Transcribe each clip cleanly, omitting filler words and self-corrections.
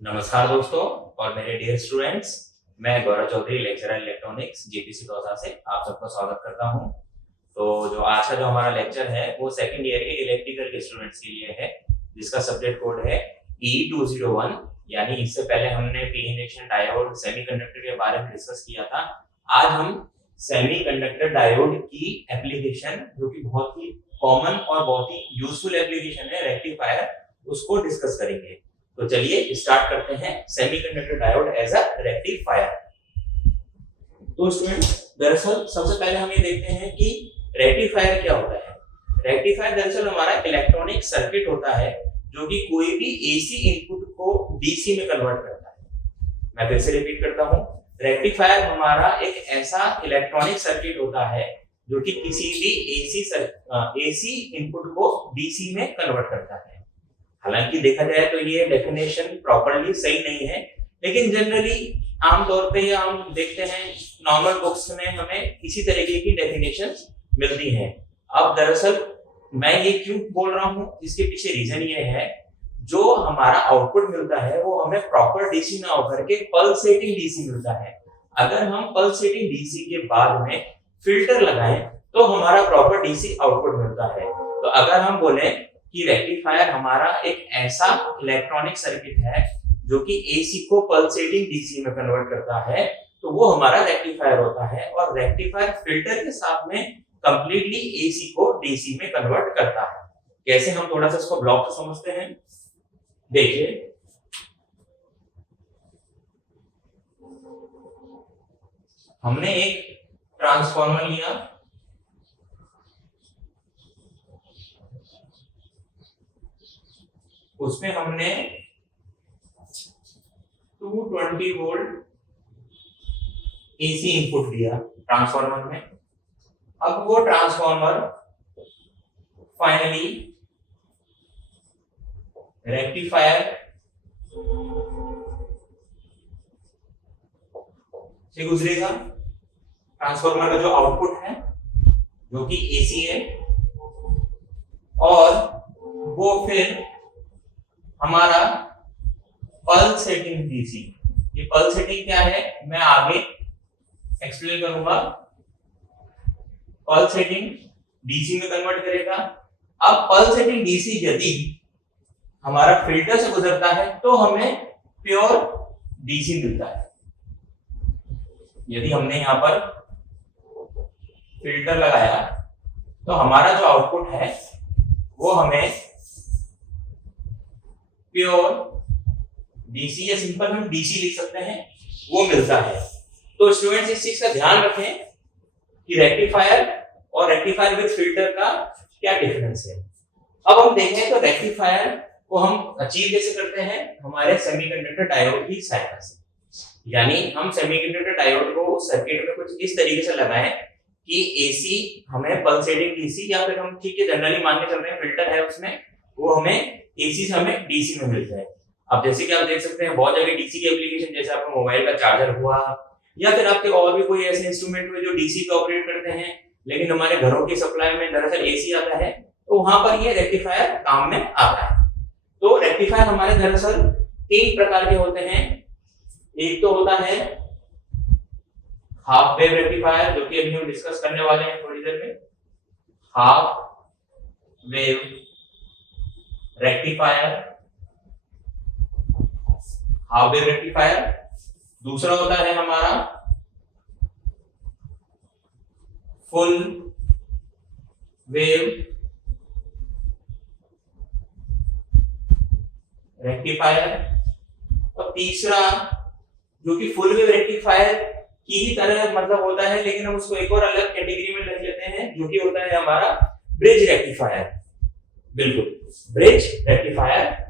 नमस्कार दोस्तों और मेरे डियर स्टूडेंट्स। मैं Gaurav Chaudhary, lecturer electronics GPC Dausa से आप सबका स्वागत करता हूं। तो जो आज का जो हमारा लेक्चर है वो सेकंड ईयर के इलेक्ट्रिकल के स्टूडेंट्स के लिए है, जिसका सब्जेक्ट कोड है E201। यानी इससे पहले हमने पी इंजेक्शन डायोड सेमीकंडक्टर के बारे में डिस्कस किया था। आज हम सेमीकंडक्टर डायोड की एप्लीकेशन, जो कि बहुत ही कॉमन और बहुत ही यूजफुल एप्लीकेशन है, रेक्टिफायर, उसको डिस्कस करेंगे। तो चलिए स्टार्ट करते हैं semiconductor diode as a rectifier. तो स्टूडेंट्स, दरअसल सबसे पहले हम ये देखते हैं कि रेक्टिफायर क्या होता है। रेक्टिफायर दरअसल हमारा इलेक्ट्रॉनिक सर्किट होता है जो कि कोई भी एसी इनपुट को डीसी में कन्वर्ट करता है। मैं फिर से रिपीट करता हूं, रेक्टिफायर हमारा एक ऐसा इलेक्ट्रॉनिक सर्किट होता है जो कि किसी भी एसी इनपुट को डीसी में कन्वर्ट करता है। हालांकि देखा जाए तो ये डेफिनेशन प्रॉपर्ली सही नहीं है, लेकिन जनरली आमतौर पे या हम देखते हैं नॉर्मल बुक्स में हमें इसी तरीके की डेफिनेशंस मिलती हैं। अब दरअसल मैं ये क्यों बोल रहा हूँ, इसके पीछे रीजन ये है, जो हमारा आउटपुट मिलता है वो हमें प्रॉपर डीसी ना होकर के पल्सेटिंग डीसी मिलता है। अगर हम पल्सेटिंग डीसी के बाद में फिल्टर लगाएं तो हमारा प्रॉपर डीसी आउटपुट मिलता है। तो अगर हम बोले कि रेक्टिफायर हमारा एक ऐसा इलेक्ट्रॉनिक सर्किट है जो कि एसी को पल्सेटिंग डीसी में कन्वर्ट करता है, तो वो हमारा रेक्टिफायर होता है। और रेक्टिफायर फिल्टर के साथ में कंप्लीटली एसी को डीसी में कन्वर्ट करता है। कैसे, हम थोड़ा सा इसको ब्लॉक से समझते हैं। देखिए, हमने एक ट्रांसफार्मर लिया, उसमें हमने 220 वोल्ट एसी इनपुट दिया ट्रांसफार्मर में। अब वो ट्रांसफार्मर फाइनली रेक्टिफायर से गुजरेगा। ट्रांसफार्मर का जो आउटपुट है जो कि एसी है, और वो फिर हमारा पल्सेटिंग डीसी, ये पल्सेटिंग क्या है मैं आगे एक्सप्लेन करूंगा। पल्सेटिंग डीसी में कन्वर्ट करेगा। अब पल्सेटिंग डीसी यदि हमारा फिल्टर से गुजरता है तो हमें प्योर डीसी मिलता है। यदि हमने यहां पर फिल्टर लगाया तो हमारा जो आउटपुट है वो हमें प्योर डीसी, या सिंपल हम डीसी लिख सकते हैं, वो मिलता है। तो स्टूडेंट्स इस चीज का ध्यान रखें कि रेक्टिफायर और रेक्टिफायर विद फिल्टर का क्या डिफरेंस है। अब हम देखें तो रेक्टिफायर को हम अचीव कैसे करते हैं, हमारे सेमीकंडक्टर डायोड की सहायता से। यानी हम सेमीकंडक्टर डायोड को सर्किट में कुछ इस तरीके से लगाएं कि एसी हमें पल्सेटिंग डीसी, या फिर हम ठीक है जनरली मान के चल रहे हैं फिल्टर है उसमें, वो हमें एसी से हमें डीसी में मिलता है। अब जैसे कि आप देख सकते हैं बहुत जगह डीसी की एप्लीकेशन, जैसे आपका मोबाइल का चार्जर हुआ, या फिर आपके और भी कोई ऐसे इंस्ट्रूमेंट हुए जो डीसी पे ऑपरेट करते हैं, लेकिन हमारे घरों की सप्लाई में दरअसल एसी आता है, तो वहां पर ये रेक्टिफायर काम में आता है। तो रेक्टिफायर हमारे दरअसल 3 प्रकार के होते हैं। एक तो होता है हाफ वेव रेक्टिफायर, जो कि अभी हम डिस्कस करने वाले हैं थोड़ी देर में। Half wave rectifier, half wave rectifier. दूसरा होता है हमारा फुल वेव रेक्टिफायर। और तीसरा, जो कि फुल वेव रेक्टिफायर की ही तरह मतलब होता है, लेकिन हम उसको एक और अलग कैटेगरी में रख लेते हैं, जो कि होता है हमारा ब्रिज रेक्टिफायर। बिल्कुल, ब्रिज रेक्टिफायर।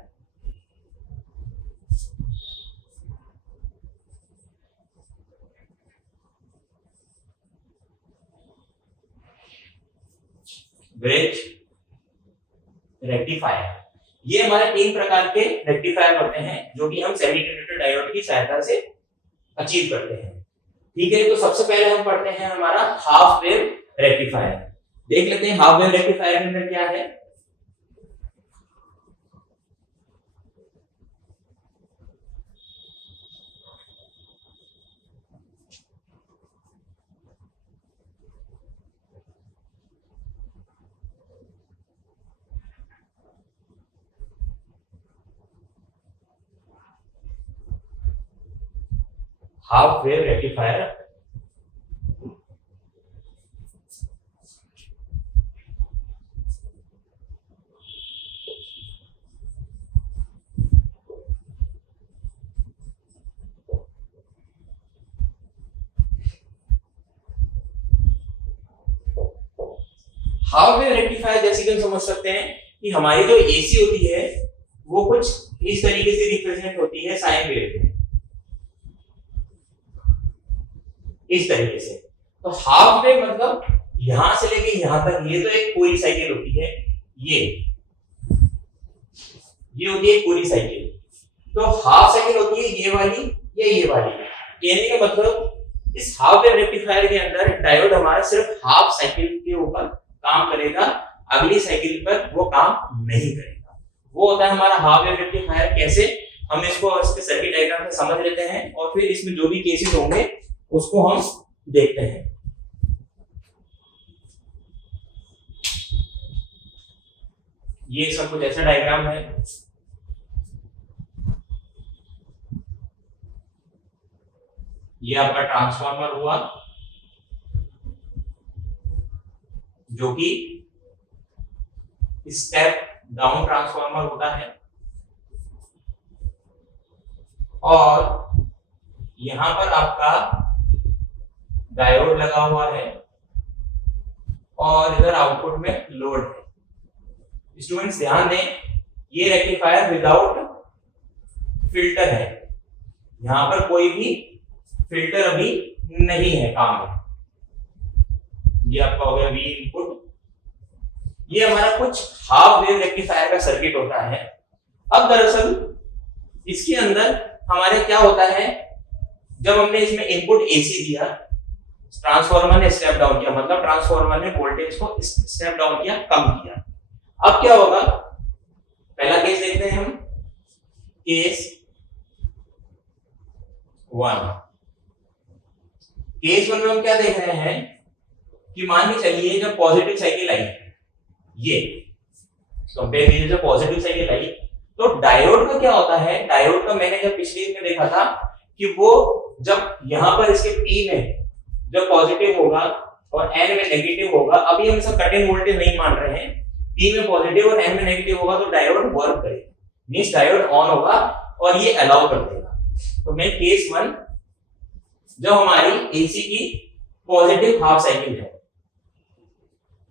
ब्रिज रेक्टिफायर, ये हमारे 3 प्रकार के रेक्टिफायर होते हैं जो कि हम सेमीकंडक्टर डायोड की सहायता से अचीव करते हैं। ठीक है, तो सबसे पहले हम पढ़ते हैं हमारा हाफ वेव रेक्टिफायर। देख लेते हैं हाफ वेव रेक्टिफायर के अंदर क्या है। Half wave rectifier half wave rectifier जैसे कि हम समझ सकते हैं कि हमारी जो एसी होती है वो कुछ इस तरीके से रिप्रेजेंट होती है साइन वेव में, इस तरीके से। तो हाफ वेव मतलब यहां से लेके यहां तक, ये तो एक पूरी साइकिल होती है, ये होती है पूरी साइकिल। तो हाफ साइकिल होती है ये वाली या ये वाली। कहने का मतलब इस हाफ वेव रेक्टिफायर के अंदर डायोड हमारा सिर्फ हाफ साइकिल के ऊपर काम करेगा, अगली साइकिल पर वो काम नहीं करेगा। वो होता है हमारा हाफ वेव रेक्टिफायर। कैसे, हम इसको इसके सर्किट डायग्राम से समझ लेते हैं और फिर इसमें जो भी केसेस होंगे उसको हम देखते हैं। ये सब कुछ ऐसा डायग्राम है। ये आपका ट्रांसफार्मर हुआ जो कि स्टेप डाउन ट्रांसफार्मर होता है, और यहां पर आपका डायोड लगा हुआ है और इधर आउटपुट में लोड है। स्टूडेंट्स ध्यान दें, ये रेक्टिफायर विदाउट फिल्टर है, यहां पर कोई भी फिल्टर अभी नहीं है काम में। ये आपका हो गया वी इनपुट। ये हमारा कुछ हाफ वेव रेक्टिफायर का सर्किट होता है। अब दरअसल इसके अंदर हमारे क्या होता है, जब हमने इसमें इनपुट एसी दिया, ट्रांसफार्मर ने स्टेप डाउन किया, मतलब ट्रांसफार्मर ने वोल्टेज को स्टेप डाउन किया, कम किया। अब क्या होगा, पहला केस देखते हैं हम, केस 1। केस 1 में हम क्या देख रहे हैं कि मान के चलिए जब पॉजिटिव साइकिल आई, ये कंपेयर कीजिए, जब पॉजिटिव साइकिल आई तो डायोड का क्या होता है, डायोड का मैंने जब पिछले में देखा था कि वो जब यहां पर इसके पी में जब पॉजिटिव होगा और एन में नेगेटिव होगा, अभी हम इसका कट इन वोल्टेज नहीं मान रहे हैं, पी में पॉजिटिव और एन में नेगेटिव होगा तो डायोड वर्क करेगा, मींस डायोड ऑन होगा और ये अलाउ कर देगा। तो मैं केस 1, जब हमारी एसी की पॉजिटिव हाफ साइकिल है,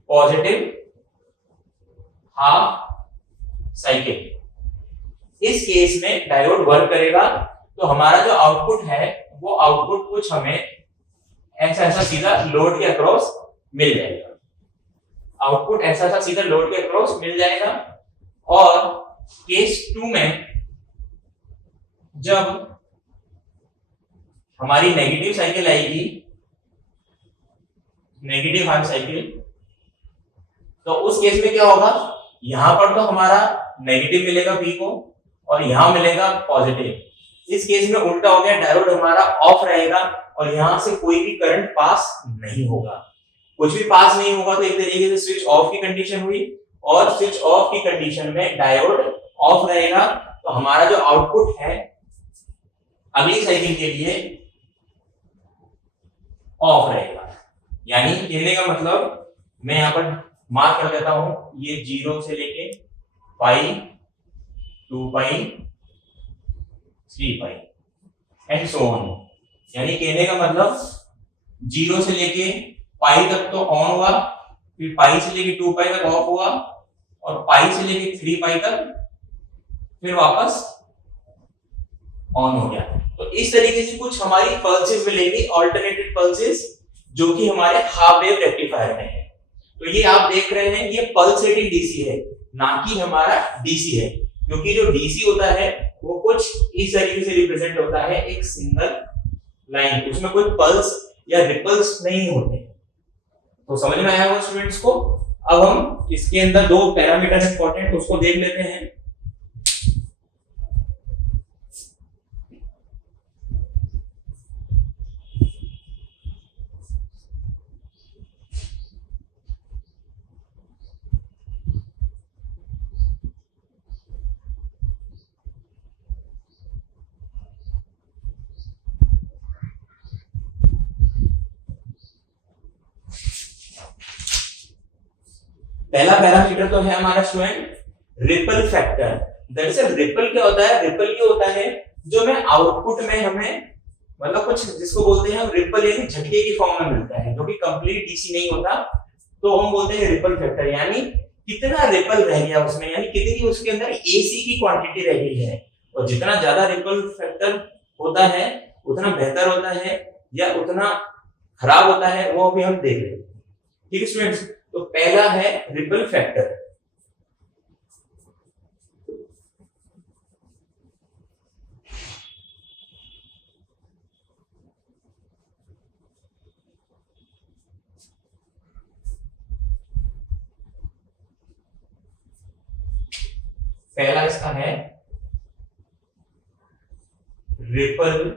पॉजिटिव हाफ साइकिल, इस केस में डायोड वर्क करेगा। तो हमारा जो आउटपुट है वो आउटपुट कुछ हमें ऐसा सीधा लोड के अक्रॉस मिल जाएगा, आउटपुट ऐसा सीधा लोड के अक्रॉस मिल जाएगा। और केस 2 में जब हमारी नेगेटिव साइकिल आएगी, नेगेटिव हाफ साइकिल, तो उस केस में क्या होगा, यहां पर तो हमारा नेगेटिव मिलेगा पी को और यहां मिलेगा पॉजिटिव। इस केस में उल्टा हो गया, डायोड हमारा ऑफ रहेगा और यहां से कोई भी करंट पास नहीं होगा। कुछ भी पास नहीं होगा तो एक तरीके से स्विच ऑफ की कंडीशन हुई, और स्विच ऑफ की कंडीशन में डायोड ऑफ रहेगा। तो हमारा जो आउटपुट है अगली साइकिल के लिए ऑफ रहेगा। यानी कहने का मतलब, मैं यहां पर मार्क कर देता हूं, ये 0 से लेके पाई, 2 पाई, 3 पाई एंड सो ऑन। यानी कहने का मतलब 0 से लेके पाई तक तो ऑन हुआ, फिर पाई से लेके 2 पाई तक ऑफ हुआ, और पाई से लेके 3 पाई तक फिर वापस ऑन हो गया। तो इस तरीके से कुछ हमारी पल्सेस मिलेंगी, ऑल्टरनेटेड पल्सेस, जो कि हमारे हाफ वेव रेक्टिफायर में है। तो ये आप देख रहे हैं, ये पल्सेटिंग डीसी है, ना कि हमारा डीसी है, क्योंकि जो डीसी होता है वो कुछ इस तरीके से रिप्रेजेंट होता है, एक सिंगल लाइन, उसमें कोई पल्स या रिपल्स नहीं होते। तो समझ में आया होगा स्टूडेंट्स को। अब हम इसके अंदर दो पैरामीटर इंपॉर्टेंट, उसको देख लेते हैं। पहला पैरामीटर तो है हमारा स्टूडेंट रिपल फैक्टर। दरअसल रिपल क्या होता है? रिपल ये होता है जो मैं आउटपुट में हमें मतलब कुछ जिसको बोलते हैं हम रिपल यानी झटके की फॉर्म में मिलता है, जो कि कंप्लीट डीसी नहीं होता, तो हम बोलते हैं रिपल फैक्टर। यानी कितना रिपल रह गया उसमें, यानी कितनी उसके अंदर एसी की क्वांटिटी रह गई है। और जितना ज्यादा रिपल फैक्टर होता है उतना बेहतर होता है या उतना खराब होता है, वो अभी हम देख लेंगे। ठीक है स्टूडेंट्स, तो पहला है रिपल फैक्टर। पहला इसका है रिपल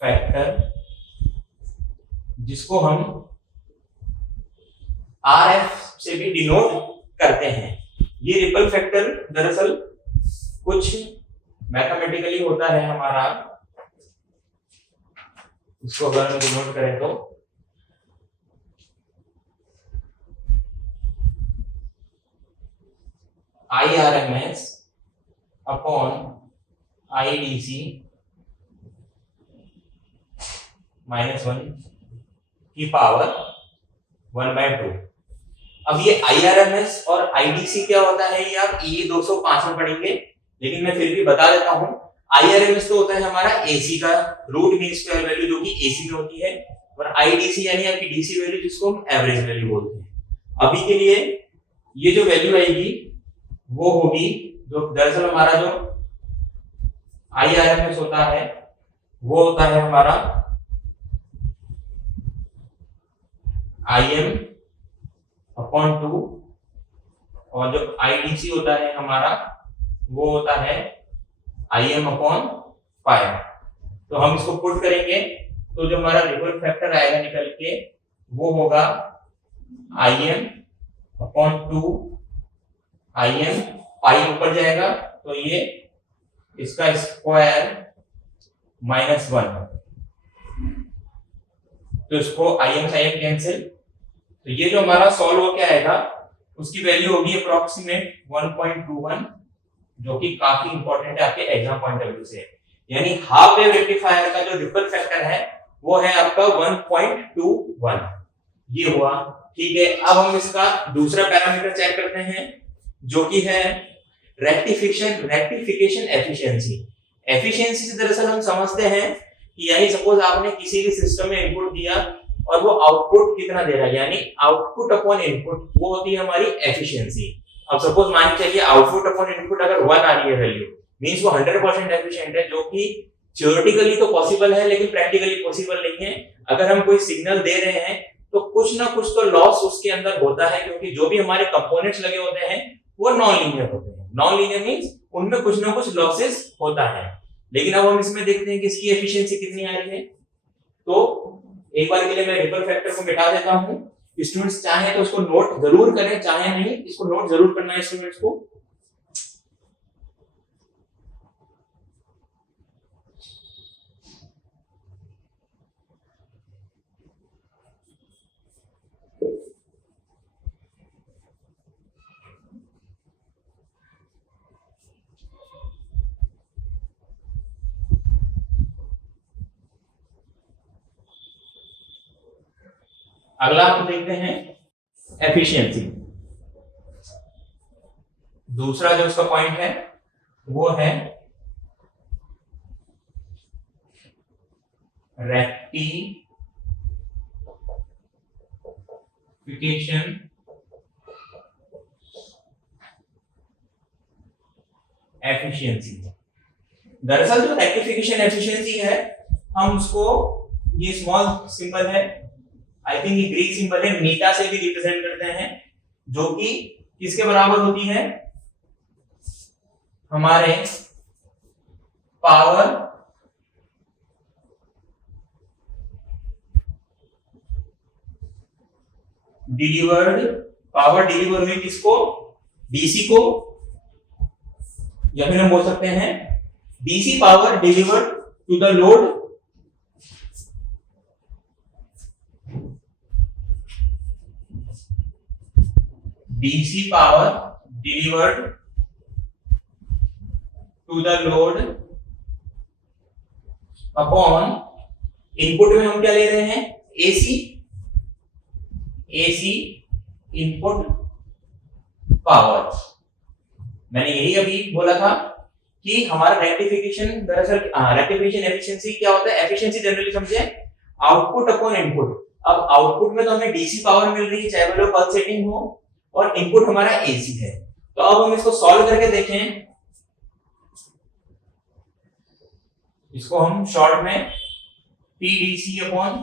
फैक्टर, जिसको हम आरएफ से भी डिनोट करते हैं। ये रिपल फैक्टर दरअसल कुछ मैथमेटिकली होता है हमारा, इसको अगर हम डिनोट करें तो IRMS अपॉन IDC -1 की पावर 1/2। अब ये IRMS और IDC क्या होता है ये आप EE 205 में पढ़ेंगे, लेकिन मैं फिर भी बता देता हूं। IRMS तो होता है हमारा AC का रूट मीन स्क्वायर वैल्यू, जो कि AC में होती है, और IDC यानी आपकी DC वैल्यू, जिसको हम एवरेज वैल्यू बोलते हैं। अभी के लिए ये जो वैल्यू आएगी वो होगी, जो दरअसल हमारा जो IRMS होता है वो होता है हमारा IM अपॉन 2, और जो IDC होता है हमारा वो होता है IM अपॉन 5। तो हम इसको पुट करेंगे तो जो हमारा रिपल फैक्टर आएगा निकल के वो होगा IM अपॉन 2, IM पाई ऊपर जाएगा तो ये इसका स्क्वायर -1, तो इसको IM से IM कैंसिल, तो ये जो हमारा सॉल्व हो के आएगा उसकी वैल्यू होगी अप्रोक्सीमेट 1.21, जो कि काफी इंपॉर्टेंट है आपके एग्जाम पॉइंट ऑफ व्यू से। यानी हाफ वेव रेक्टिफायर का जो रिपल फैक्टर है वो है आपका 1.21, ये हुआ। ठीक है, अब हम इसका दूसरा पैरामीटर चेक करते हैं, जो कि है रेक्टिफिकेशन एफिशिएंसी। एफिशिएंसी से दरअसल हम समझते हैं कि यानी सपोज आपने किसी भी सिस्टम में इनपुट दिया और वो आउटपुट कितना दे रहा है, यानी आउटपुट अपॉन इनपुट, वो होती है हमारी एफिशिएंसी। अब सपोज मान के चलिए आउटपुट अपॉन इनपुट अगर 1 आ रही है वैल्यू, मींस वो 100% एफिशिएंट है, जो कि थ्योरेटिकली तो पॉसिबल है लेकिन प्रैक्टिकली पॉसिबल नहीं है। अगर हम कोई सिग्नल दे रहे हैं तो कुछ ना कुछ तो लॉस उसके अंदर होता है, क्योंकि जो भी हमारे कंपोनेंट्स लगे होते हैं वो नॉन लीनियर होते हैं। नॉन लीनियर मींस उनमें कुछ ना कुछ लॉसेस होता है। लेकिन अब हम इसमें देखते हैं कि इसकी एफिशिएंसी कितनी आ रही है। तो एक बार के लिए मैं रिपल फैक्टर को मिटा देता हूं। स्टूडेंट्स चाहे तो उसको नोट जरूर करें, चाहे नहीं, इसको नोट जरूर करना है स्टूडेंट्स को। अगला हम देखते हैं एफिशिएंसी। दूसरा जो उसका पॉइंट है वो है रेक्टिफिकेशन एफिशिएंसी। दरअसल जो रेक्टिफिकेशन एफिशिएंसी है, हम उसको, ये स्मॉल सिंबल है, आई थिंक ये ग्रीक सिंबल है, मीटा से भी रिप्रेजेंट करते हैं, जो कि किसके बराबर होती है, हमारे पावर डिलीवर्ड हुई किसको, डीसी को, या फिर हम बोल सकते हैं DC power delivered to the load DC power delivered to the load upon input में हम क्या ले रहे हैं, एसी इनपुट पावर। मैंने यही अभी बोला था कि हमारा रेक्टिफिकेशन, दरअसल रेक्टिफिकेशन एफिशिएंसी क्या होता है, एफिशिएंसी जनरली समझे आउटपुट अपॉन इनपुट। अब आउटपुट में तो हमें डीसी पावर मिल रही है, चाहे वो पल्स सेटिंग हो, और इनपुट हमारा एसी है। तो अब हम इसको सॉल्व करके देखें। इसको हम शॉर्ट में पीडीसी अपॉन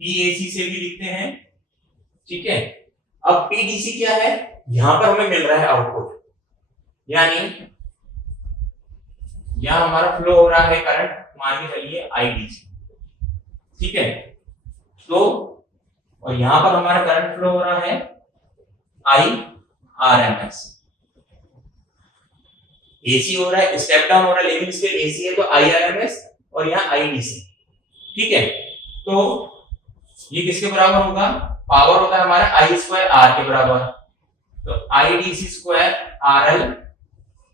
पीएसी से भी लिखते हैं, ठीक है। अब पीडीसी क्या है, यहां पर हमें मिल रहा है आउटपुट, यानी यहां हमारा फ्लो हो रहा है करंट, मान के चलिए आईडीसी, ठीक है। तो और यहां पर हमारा करंट फ्लो हो रहा है आई आरएमएस। एसी हो रहा है, स्टेप डाउन हो रहा है, लेकिन इसके एसी है तो आई आरएमएस, और यहां आईडीसी, ठीक है। तो ये किसके बराबर होगा, पावर होता है हमारा आई स्क्वायर आर के बराबर। तो I DC square R L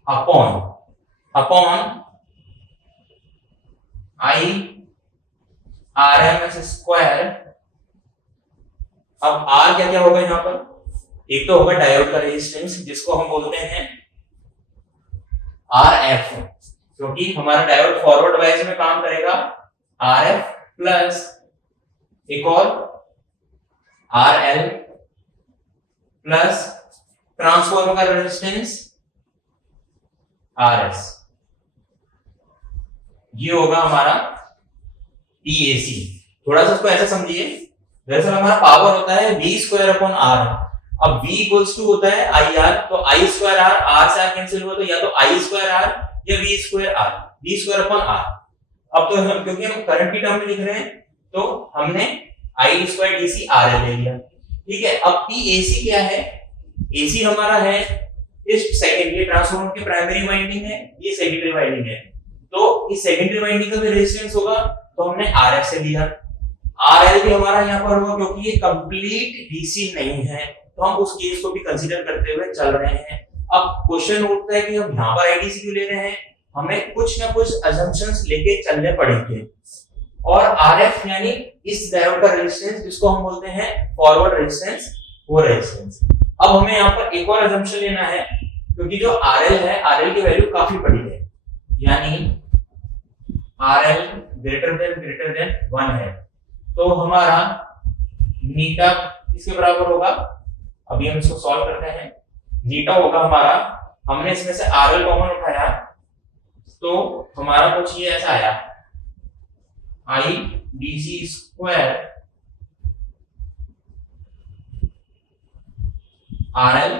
upon I R M S square. अब आर क्या क्या होगा यहां पर, एक तो होगा डायोड का रेजिस्टेंस, जिसको हम बोलते हैं आर एफ, क्योंकि हमारा डायोड फॉरवर्ड वाइज में काम करेगा, आर एफ प्लस एक और आर एल प्लस ट्रांसफॉर्मर का रेजिस्टेंस आर एस। ये होगा हमारा पीएसी। थोड़ा सा इसको ऐसा समझिए, दरअसल हमारा पावर होता है v स्क्वायर अपॉन आर। अब v इक्वल्स टू होता है आई आर, तो आई स्क्वायर आर, आर से आर कैंसिल हुआ, तो या तो आई स्क्वायर आर या v square R, v square upon R. अब तो हम क्योंकि हम करंट की टर्म में लिख रहे हैं, तो हमने आई स्क्वायर डीसी आर एल ले लिया, ठीक है। अब पीएसी क्या है, एसी हमारा है इस सेकेंडरी ट्रांसफार्मर की प्राइमरी वाइंडिंग है, ये सेकेंडरी वाइंडिंग है, तो इस सेकेंडरी वाइंडिंग का भी रेजिस्टेंस होगा, तो हमने आरएफ से लिया। आरएल भी हमारा यहाँ पर होगा, क्योंकि ये कंप्लीट डीसी नहीं है, तो हम उस केस को भी कंसीडर करते हुए चल रहे हैं। अब क्वेश्चन उठता है कि हम यहाँ पर आईडीसी क्यों ले रहे हैं, हमें कुछ ना कुछ असम्पशंस लेके चलने पड़ेंगे। और आरएफ यानी इस डायोड का रेजिस्टेंस, जिसको हम बोलते हैं फॉरवर्ड रेजिस्टेंस, वो रेजिस्टेंस। अब हमें यहाँ पर एक और असम्पशन लेना है, क्योंकि जो आरएल है, आरएल की वैल्यू काफी बड़ी है, यानी आरएल ग्रेटर देन 1 है, तो हमारा नीटा किसके बराबर होगा। अभी हम इसको सॉल्व करते हैं। नीटा होगा हमारा, हमने इसमें से आरएल कॉमन उठाया, तो हमारा कुछ ये ऐसा आया, आई डीसी स्क्वायर आरएल,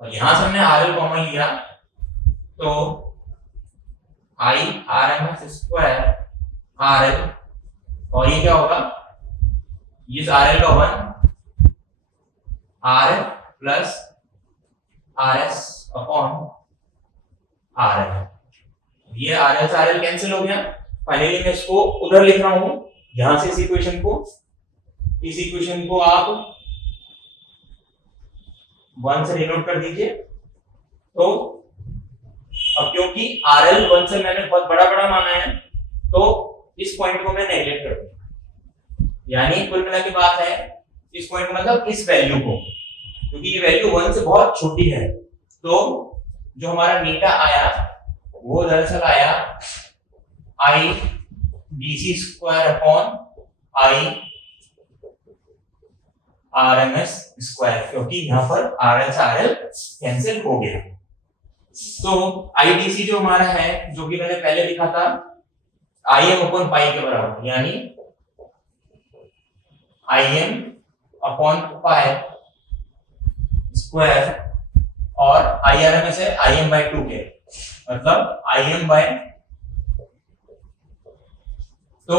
और यहां से हमने आरएल कॉमन लिया, तो I R M S square R L, और ये क्या होगा, ये आर एल का 1 R L plus R S upon R L. ये आर एल से आर एल कैंसिल हो गया। फाइनली मैं इसको उधर लिख रहा हूं, यहां से इस इक्वेशन को आप 1 से डिनोट कर दीजिए। तो अब क्योंकि RL 1 से मैंने बहुत बड़ा माना है, तो इस पॉइंट को मैं नेगलेक्ट कर दूंगा, यानी कुल मिला के बात है इस पॉइंट को, मतलब इस वैल्यू को, क्योंकि ये वैल्यू 1 से बहुत छोटी है, तो जो हमारा नीटा आया वो दरअसल आया I DC square upon I RMS square, क्योंकि यहां पर आरएल से आरएल कैंसिल हो गया। तो आईडीसी जो हमारा है, जो कि मैंने पहले लिखा था आई एम अपॉन पाई के बराबर, यानी I am upon pi square, और आई आर एम एस है आई एम बाई 2 के, मतलब आई एम बाय, तो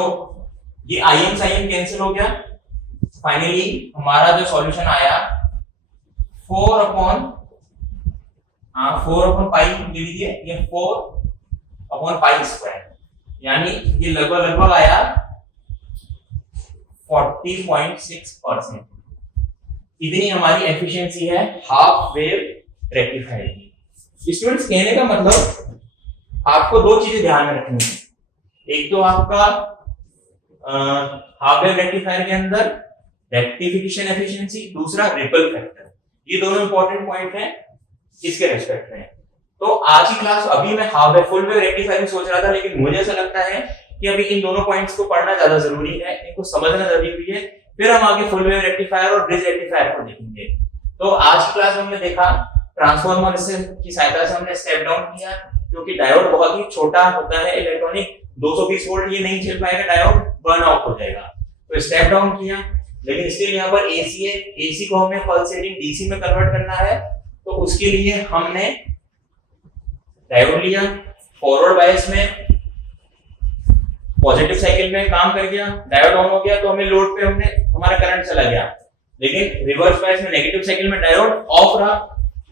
ये आई एम से आई एम कैंसिल हो गया। फाइनली हमारा जो सॉल्यूशन आया 4 अपॉन पाई ले लीजिए, ये 4 अपॉन पाई स्क्वायर, यानी ये लगभग आया 40.6%। इतनी हमारी एफिशिएंसी है हाफ वेव रेक्टिफायर की। स्टूडेंट्स, कहने का मतलब आपको दो चीजें ध्यान में रखनी है। एक तो आपका हाफ वेव रेक्टिफायर के अंदर रेक्टिफिकेशन एफिशिएंसी, दूसरा रिपल फैक्टर। ये दोनों इंपॉर्टेंट पॉइंट हैं इसके रेस्पेक्ट में। तो आज की क्लास, अभी मैं half wave full wave rectifier में सोच रहा था, लेकिन मुझे ऐसा लगता है कि अभी इन दोनों पॉइंट्स को पढ़ना ज्यादा जरूरी है, इनको समझना जरूरी है, फिर हम आगे फुल वेव रेक्टिफायर और ब्रिज रेक्टिफायर को देखेंगे। तो आज की क्लास में हमने देखा ट्रांसफार्मर की सहायता से हमने स्टेप डाउन किया, क्योंकि डायोड बहुत ही छोटा होता है इलेक्ट्रॉनिक, 220 वोल्ट ये नहीं झेल पाएगा, डायोड बर्न आउट हो जाएगा। तो स्टेप डाउन किया, लेकिन स्टिल यहाँ पर एसी है, एसी को हमें पल्सेटिंग डीसी में कन्वर्ट करना है। तो उसके लिए हमने डायोड लिया, फॉरवर्ड बायस में पॉजिटिव साइकिल में काम कर गया, डायोड ऑन हो गया तो हमें लोड पे हमारा करंट चला गया। लेकिन रिवर्स बायस में नेगेटिव साइकिल में डायोड ऑफ रहा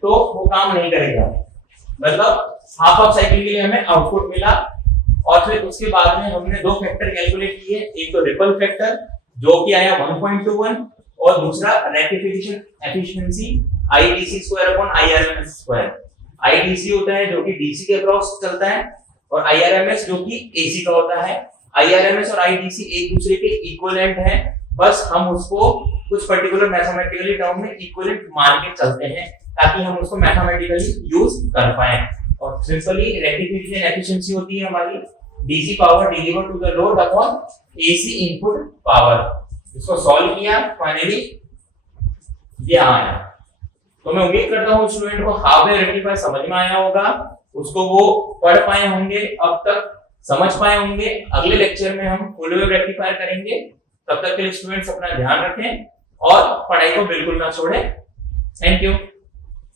तो वो काम नहीं करेगा, मतलब हाफ साइकिल के लिए हमें आउटपुट मिला। और फिर उसके बाद में हमने दो फैक्टर कैलकुलेट किए, एक तो रिपल फैक्टर जो कि आया 1.21 और दूसरा रेक्टिफिकेशन एफिशिएंसी IDC² IDC होता है जो कि DC के अक्रॉस चलता है और IRMS जो कि AC का होता है। IRMS और IDC एक दूसरे के इक्विवेलेंट हैं, बस हम उसको कुछ पर्टिकुलर मैथमेटिकली टर्म में इक्विवेलेंट मान के चलते हैं ताकि हम उसको मैथमेटिकली यूज कर पाए। और सिंपली रेक्टिफिकेशन एफिशिएंसी होती है हमारी DC power deliver to the load upon AC input power. इसको सॉल्व किया, फाइनली ये आया। तो मैं उम्मीद करता हूँ स्टूडेंट को हाफ वेव रेक्टिफायर समझ में आया होगा, उसको वो पढ़ पाए होंगे, अब तक समझ पाए होंगे। अगले लेक्चर में हम फुल वेव रेक्टिफायर करेंगे। तब तक के लिए स्टूडेंट्स अपना ध्यान रखें और पढ़ाई को बिल्कुल ना छोड़ें। Thank you.